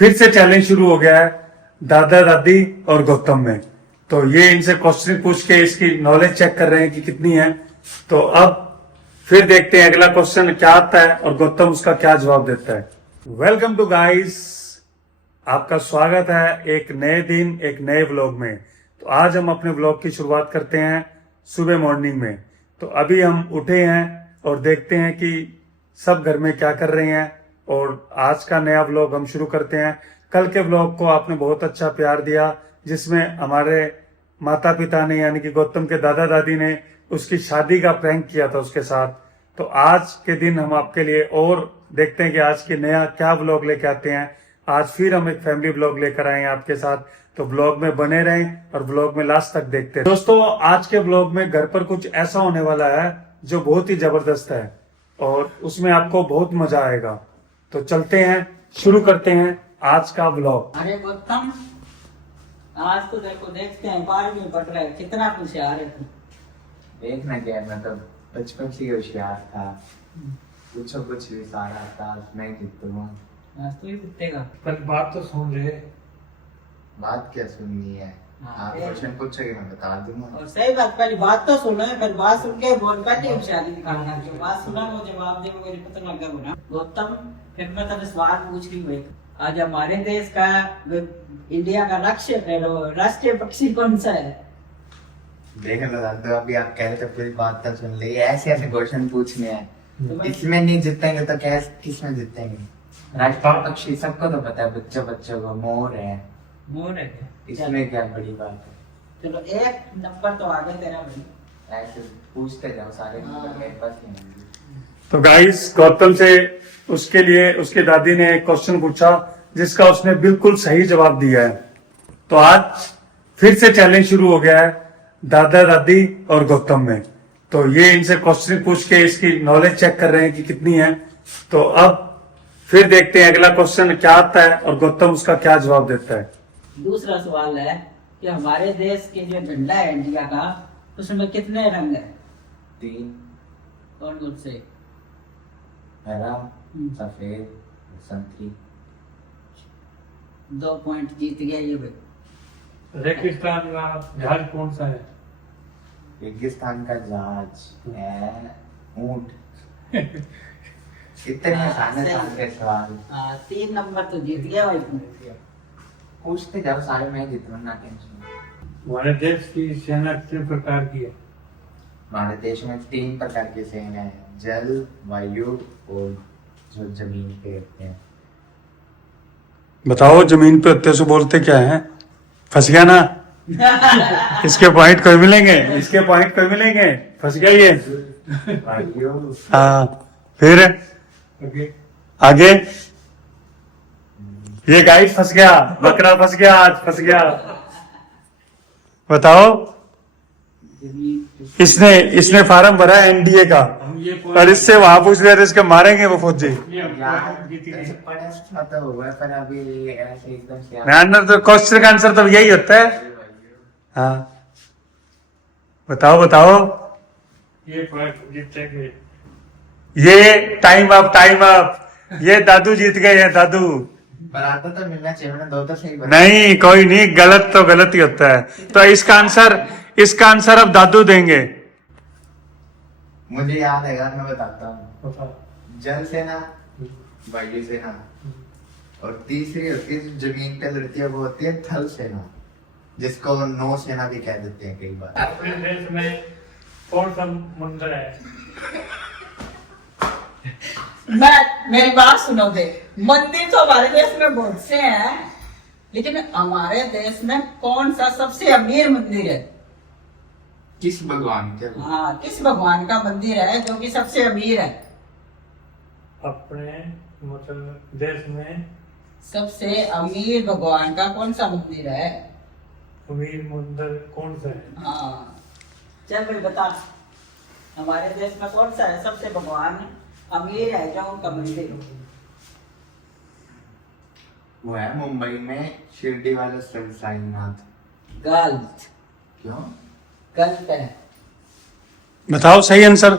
फिर से चैलेंज शुरू हो गया है दादा दादी और गौतम में। तो ये इनसे क्वेश्चन पूछ के इसकी नॉलेज चेक कर रहे हैं कि कितनी है। तो अब फिर देखते हैं अगला क्वेश्चन क्या आता है और गौतम उसका क्या जवाब देता है। वेलकम टू गाइस, आपका स्वागत है एक नए दिन एक नए व्लॉग में। तो आज हम अपने व्लॉग की शुरुआत करते हैं सुबह मॉर्निंग में। तो अभी हम उठे हैं और देखते हैं कि सब घर में क्या कर रहे हैं और आज का नया व्लॉग हम शुरू करते हैं। कल के व्लॉग को आपने बहुत अच्छा प्यार दिया, जिसमें हमारे माता पिता ने यानी कि गौतम के दादा दादी ने उसकी शादी का प्रैंक किया था उसके साथ। तो आज के दिन हम आपके लिए और देखते हैं कि आज के नया क्या व्लॉग लेके आते हैं। आज फिर हम एक फैमिली व्लॉग लेकर आए हैं आपके साथ। तो व्लॉग में बने रहें और व्लॉग में लास्ट तक देखते हैं। दोस्तों, आज के व्लॉग में घर पर कुछ ऐसा होने वाला है जो बहुत ही जबरदस्त है और उसमें आपको बहुत मजा आएगा। तो चलते हैं, शुरू करते हैं आज का व्लॉग। अरे गौतम, आज तो देखो देखते हैं 12वीं पढ़ रहे, कितना होशियार है तू। देखना क्या, मतलब बचपन से ही होशियार था। पूछो कुछ भी सारा था, मैं जीतूंगा। आज तू ही जीतेगा। पर बात तो सुन रहे। बात क्या सुननी है? हाँ, आप क्वेश्चन पूछोगे मैं बता दूंगा। और सही बात, पहली बात तो सुनो, फिर बात सुन के बोल पहले होशियारी दिखाना। जो बात सुना वो जवाब दे, मुझे पता लग गया ना। गौतम, फिर मैं तेरे सवाल पूछ रही हूँ। आज हमारे देश का इंडिया का राष्ट्रीय पक्षी कौन सा है? देख लो दादा, अभी आप कह रहे थे पूरी बात तो सुन ली। ऐसे ऐसे क्वेश्चन पूछने हैं, तो इसमें नहीं जीतेंगे तो क्या किसमें जीतेंगे? राष्ट्रीय पक्षी सबको तो पता है, बच्चों को मोर है। मोर है क्या? इसमें क्या बड़ी बात है? चलो एक नंबर तो आगे तेरा भाई। ऐसे पूछते जाओ सारे नंबर मेरे पास नहीं होंगे। तो गाइस, गौतम से उसके लिए उसके दादी ने एक क्वेश्चन पूछा जिसका उसने बिल्कुल सही जवाब दिया है। तो आज फिर से चैलेंज शुरू हो गया है दादा दादी और गौतम में। तो ये इनसे क्वेश्चन पूछ के इसकी नॉलेज चेक कर रहे हैं कि कितनी है। तो अब फिर देखते हैं अगला क्वेश्चन क्या आता है और गौतम उसका क्या जवाब देता है। दूसरा सवाल है कि हमारे देश के जो झंडा है इंडिया का, उसमें कितने रंग है? 3। कौन कौन से? हरा, सफेद, संतरी। 2 पॉइंट जीत गया ये भाई। रेगिस्तान का जहाज कौन सा है? रेगिस्तान का जहाज है ऊंट। इतने आसान के सवाल 3 नंबर तो जीत गया भाई तुम। पूछते जाओ सारे, मैं जीतूंगा, ना टेंशन। हमारे देश की सेना कितने प्रकार की है? हमारे देश में 3 प्रकार की सेना है, जल, वायु और जो जमीन पे होते हैं। बताओ, जमीन पे उत्ते से बोलते क्या है? फंस गया ना। इसके पॉइंट कोई मिलेंगे, इसके पॉइंट कोई मिलेंगे। फंस गया ये। वायु, हाँ, फिर आगे ये गाय फंस गया, बकरा फंस गया, आज फंस गया। बताओ, इसने फार्म भरा है एनडीए का और इससे वहां पूछ रहे थे, इसके मारेंगे वो फौजी। ऐसे पढ़ा तो हुआ है, पर अभी ऐसे एकदम से आंसर तो क्वेश्चन का आंसर तो यही होता है। हाँ, बताओ बताओ। ये टाइम अप। ये दादू जीत गए हैं, दादू। पर आता तो मिलना चाहिए, मैंने 2 तो सही बताया। नहीं, कोई नहीं, गलत तो गलत ही होता है। तो इसका आंसर अब दादू देंगे। मुझे याद है यार, मैं बताता हूँ। जल सेना, वायु सेना और तीसरी होती है जो जमीन पे लड़ती है, वो होती है थल सेना, जिसको नौ सेना भी कह देते हैं कई बार। अपने देश में कौन सा मंदिर है? मेरी बात सुनो दे। मंदिर तो हमारे देश में बहुत से हैं, लेकिन हमारे देश में कौन सा सबसे अमीर मंदिर है? किस भगवान के? हाँ, किस भगवान का मंदिर है जो कि सबसे अमीर है? अपने मतलब देश में सबसे अमीर भगवान का कौन सा मंदिर है? अमीर मंदिर कौन सा है? हाँ, चल भाई बता, हमारे देश में कौन सा है सबसे भगवान अमीर है जो उनका मंदिर? वो है मुंबई में शिरडी वाला श्री साईनाथ। गलत। क्यों? गलत है। बताओ सही आंसर।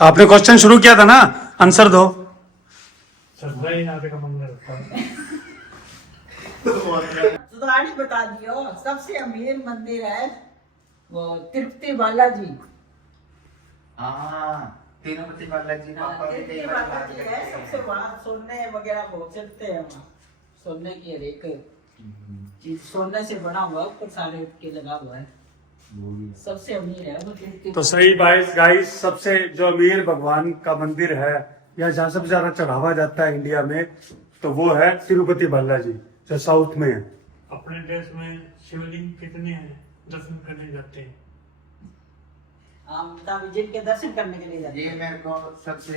आपने क्वेश्चन शुरू किया था ना, आंसर दो। नहीं तो आगे बता दियो, सबसे अमीर मंदिर है वो तिरुपति बालाजी। हाँ, तिरुपति बालाजी पापा भी तिरुपति कई बार बात बालाजी करते है हैं। सबसे बड़ा, सोने वगैरह बहुत चलते हैं वहाँ, सोने की हर एक चीज सोने से बना हुआ, ऊपर सारे के लगा हुआ है, सबसे अमीर है वो तिरुपति। तो सही बाइस गाइस, सबसे जो अमीर भगवान का मंदिर है या जहाँ सबसे ज्यादा चढ़ावा जाता है इंडिया में, तो वो है तिरुपति बालाजी, जो साउथ में है। अपने देश में शिवलिंग कितने हैं दर्शन करने जाते हैं? अमिताभ जी के दर्शन करने के लिए जाते ये हैं। मेरे को सबसे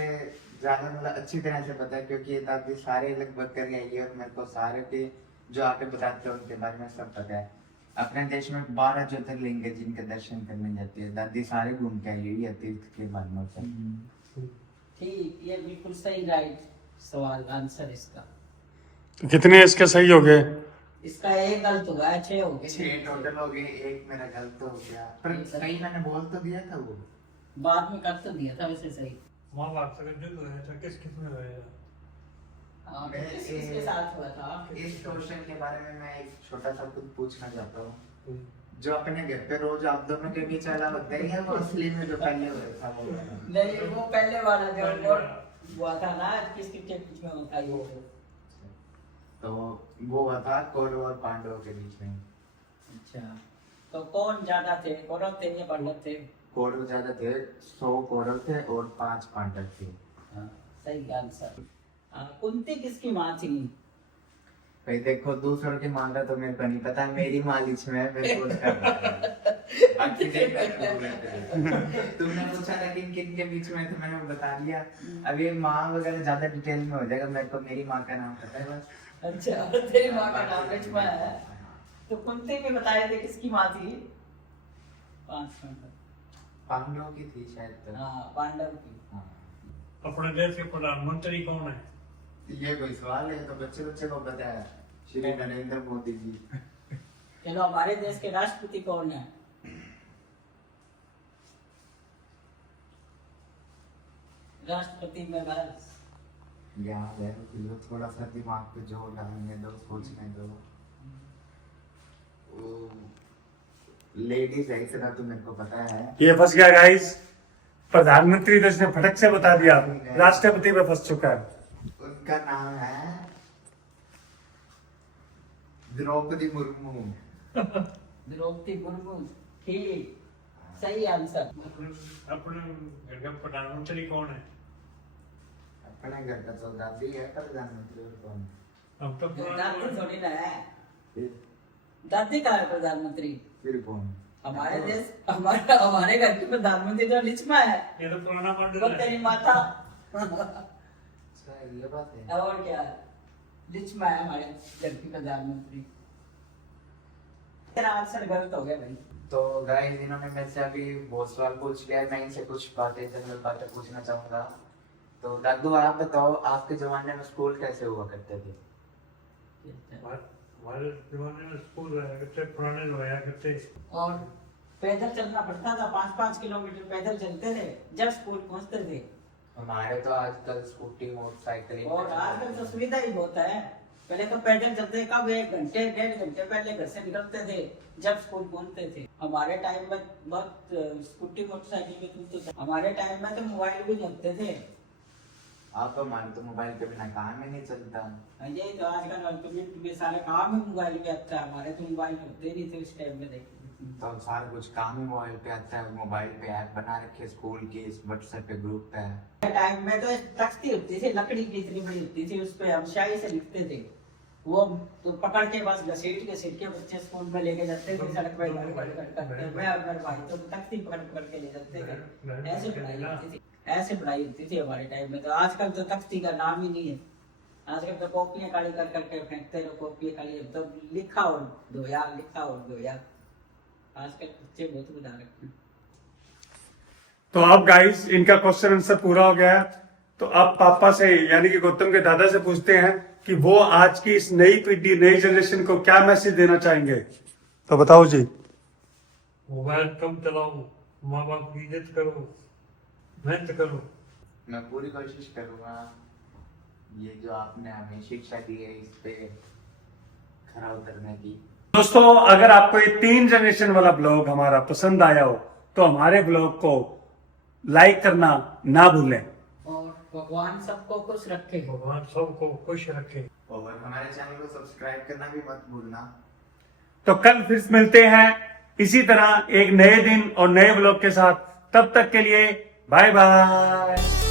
ज्यादा मतलब अच्छी तरह से पता है, क्योंकि ये दादी सारे लगभग कर आई है और मेरे को सारे के जो आके बताते हैं उनके बारे में सब पता है। अपने देश में 12 ज्योतिर्लिंग है जिनके दर्शन करने जाती है दादी, सारे घूम के आई हुई है तीर्थ के बारे में। ठीक, ये बिल्कुल सही राइट सवाल आंसर इसका। तो कितने इसके सही हो गए? इसका एक गलत हुआ है, 6 हो गए। 6 टोटल हो गए, एक मेरा गलत हो गया, पर सही मैंने बोल तो दिया था वो। बाद में कर तो दिया था वैसे सही। महाभारत का युद्ध हुआ था, किस किस में हुआ था? हाँ, किसके साथ हुआ था? इस क्वेश्चन के बारे में मैं एक छोटा सा कुछ पूछना चाहता हूँ। जो अपने घर पे रोज आप दोनों के बीच वाला होता है या वो असली में जो पहले हुआ था वो वाला? नहीं, वो पहले वाला जो हुआ था ना, किसके बीच में होता है वो। तो वो हुआ था कौरव और पांडवों के बीच में। अच्छा, तो कौन ज्यादा थे, कौरव थे या पांडव थे? कौरव ज्यादा थे, 100 कौरव थे और 5 पांडव थे। हाँ, सही आंसर। कुंती किसकी माँ थी? भाई देखो, दूसरों की मांगा तो मेरे को नहीं पता, मेरी मालिश में है, मेरे को उसका पता है। बाकी देखा तुमने पूछा था किन किन के बीच में, तो मैंने बता दिया। अब ये माँ वगैरह ज्यादा डिटेल में हो जाएगा, मेरे को मेरी माँ का नाम पता है बस। अच्छा, तेरी माँ का नाम लक्ष्मण है। तो कुंती में बताए थे किसकी माँ थी? 5 पांडव। पांडवों की थी शायद तो। हाँ, पांडव की। हाँ। अपने देश के प्रधानमंत्री कौन है? ये कोई सवाल है? तो बच्चे बच्चे को पता है, श्री नरेंद्र मोदी जी। चलो, हमारे देश के राष्ट्रपति कौन है? राष्ट्रपति में बस याद है, फिर थोड़ा सा दिमाग पे जोर डालने दो, सोचने दो। लेडीज है, इतना तो मेरे को पता है। ये फंस गया गाइस, प्रधानमंत्री तो इसने फटक से बता दिया, राष्ट्रपति में फंस चुका है। उनका नाम है द्रौपदी मुर्मू। द्रौपदी मुर्मू। ठीक, सही आंसर। अपने घर का प्रधानमंत्री कौन है? अपने घर का तो दादी है, प्रधानमंत्री और कौन? अब तो दादी थोड़ी ना है, फिर दादी का है प्रधानमंत्री। फिर कौन? हमारे देश, हमारे घर की प्रधानमंत्री तो लिचमा है, ये तो पुराना वो मंडल तेरी है। माता। अच्छा, ये बात है। और क्या, लिचमा है हमारे घर की प्रधानमंत्री। तेरा आंसर गलत हो गया भाई। तो गाइस, इन्होंने मेरे से अभी बहुत सवाल पूछ लिया है, मैं इनसे कुछ बातें जनरल बातें पूछना चाहूंगा। तो दादू, आप बताओ, आपके जमाने में स्कूल कैसे हुआ करते थे? हमारे जमाने में स्कूल रहा करते, पुराने लोया करते। और पैदल चलना पड़ता था, 5-5 किलोमीटर पैदल चलते थे जब स्कूल पहुंचते थे। हमारे तो आजकल स्कूटी मोटरसाइकिल। और आजकल तो सुविधा ही बहुत है। पहले तो पैदल चलते, कब 1 घंटे 1.5 घंटे पहले घर से निकलते थे जब स्कूल पहुंचते थे। हमारे टाइम में बहुत स्कूटी मोटरसाइकिल में तो हमारे टाइम में तो मोबाइल भी होते थे। आप तो हमारे तो मोबाइल के बिना काम ही नहीं चलता। यही तो आजकल अल्टीमेट सारे काम ही मोबाइल पे आता है। हमारे तो मोबाइल होते नहीं थे उस टाइम में। देखते तो सारा कुछ काम ही मोबाइल पे आता है, मोबाइल पे ऐप बना रखे स्कूल की, व्हाट्सएप पे ग्रुप पे। टाइम में तो तख्ती होती थी, लकड़ी की इतनी बड़ी होती थी, उस पे हम स्याही से लिखते थे। वो तो पकड़ के बस घसीट के बच्चे स्कूल में लेके जाते थे, सड़क पे मैं और मेरे भाई तो तख्ती पकड़ के ले जाते थे। ऐसे पढ़ाई होती थी, ऐसे पढ़ाई होती थी हमारे टाइम में। तो आजकल तो तख्ती का नाम ही नहीं है। आजकल तो कॉपियां काली कर करके फेंकते रहो, कॉपी काली। तो लिखा और धोया, लिखा और धोया। आजकल बच्चे बहुत बुला रखे हैं। तो अब गाइस, इनका क्वेश्चन आंसर पूरा हो गया है। तो अब पापा से यानी कि गौतम के दादा से पूछते हैं कि वो आज की इस नई पीढ़ी, नई जनरेशन को क्या मैसेज देना चाहेंगे। तो बताओ जी। मोबाइल कम चलाओ, माँ बाप की इज्जत करो, मेहनत करो। मैं पूरी कोशिश करूंगा। ये जो आपने हमें शिक्षा दी है, इस पे करने की। दोस्तों अगर आपको ये 3 जनरेशन वाला ब्लॉग हमारा पसंद आया हो तो हमारे ब्लॉग को लाइक करना ना भूलें। और भगवान सबको खुश रखे। भगवान सबको खुश रखे। और हमारे चैनल को सब्सक्राइब करना भी मत भूलना। तो कल फिर मिलते हैं इसी तरह एक नए दिन और नए ब्लॉग के साथ। तब तक के लिए बाय बाय।